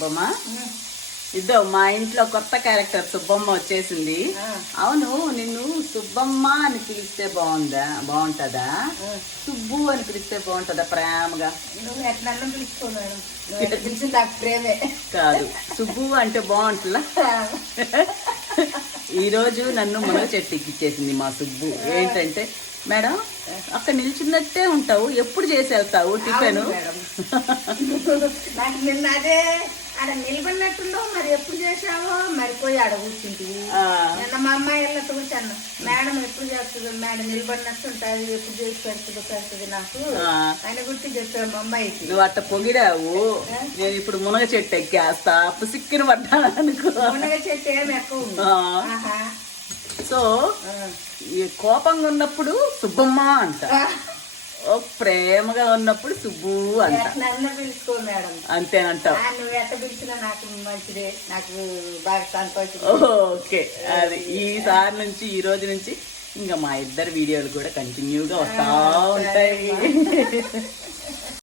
సుబ్బమ్మ ఇద్దో మా ఇంట్లో కొత్త క్యారెక్టర్ సుబ్బమ్మ వచ్చేసింది. అవును నిన్ను సుబ్బమ్మ అని పిలిస్తే బాగుందా? బాగుంటదా? సుబ్బు అని పిలిస్తే బాగుంటదా ప్రేమగా? ప్రేమే. కాదు సుబ్బు అంటే బాగుంటుందా? ఈ రోజు నన్ను మునగ చెట్టు ఎక్కిచ్చేసింది మా సుబ్బు. ఏంటంటే మేడం అక్కడ నిల్చున్నట్టే ఉంటావు. ఎప్పుడు చేసి వెళ్తావు టిఫిన్? ఆడ నిలబడినట్టుండో మరి ఎప్పుడు చేసావో మరి పోయి ఆడ కూర్చుంటివి నిన్న మా అమ్మాయి వెళ్ళతో కూర్చాను మేడం ఎప్పుడు చేస్తుంది? మేడం నిలబడినట్టు ఉంటుంది ఎప్పుడు చేసి పెడుతుంది పెడుతుంది నాకు. ఆయన గుర్తు చెప్పాను మా అమ్మాయికి. నువ్వు అట్ట పొగిడావు. నేను ఇప్పుడు మునగ చెట్టు ఎక్కేస్తా. పుసిక్కిన పడ్డాను అనుకో. మునగ చెట్టు ఏమి ఎక్కువ. సో కోపంగా ఉన్నప్పుడు సుబ్బమ్మ అంట. ఓ ప్రేమగా ఉన్నప్పుడు సుబ్బు అంట. పిలుచుకో మేడం. అంతేనంటావు నువ్వు ఎట్ట పిలిచినా నాకు మంచిదే. నాకు బాగా సంతోషం. ఓకే. అది ఈసారి నుంచి ఈ రోజు నుంచి ఇంకా మా ఇద్దరు వీడియోలు కూడా కంటిన్యూగా వస్తా ఉంటాయి.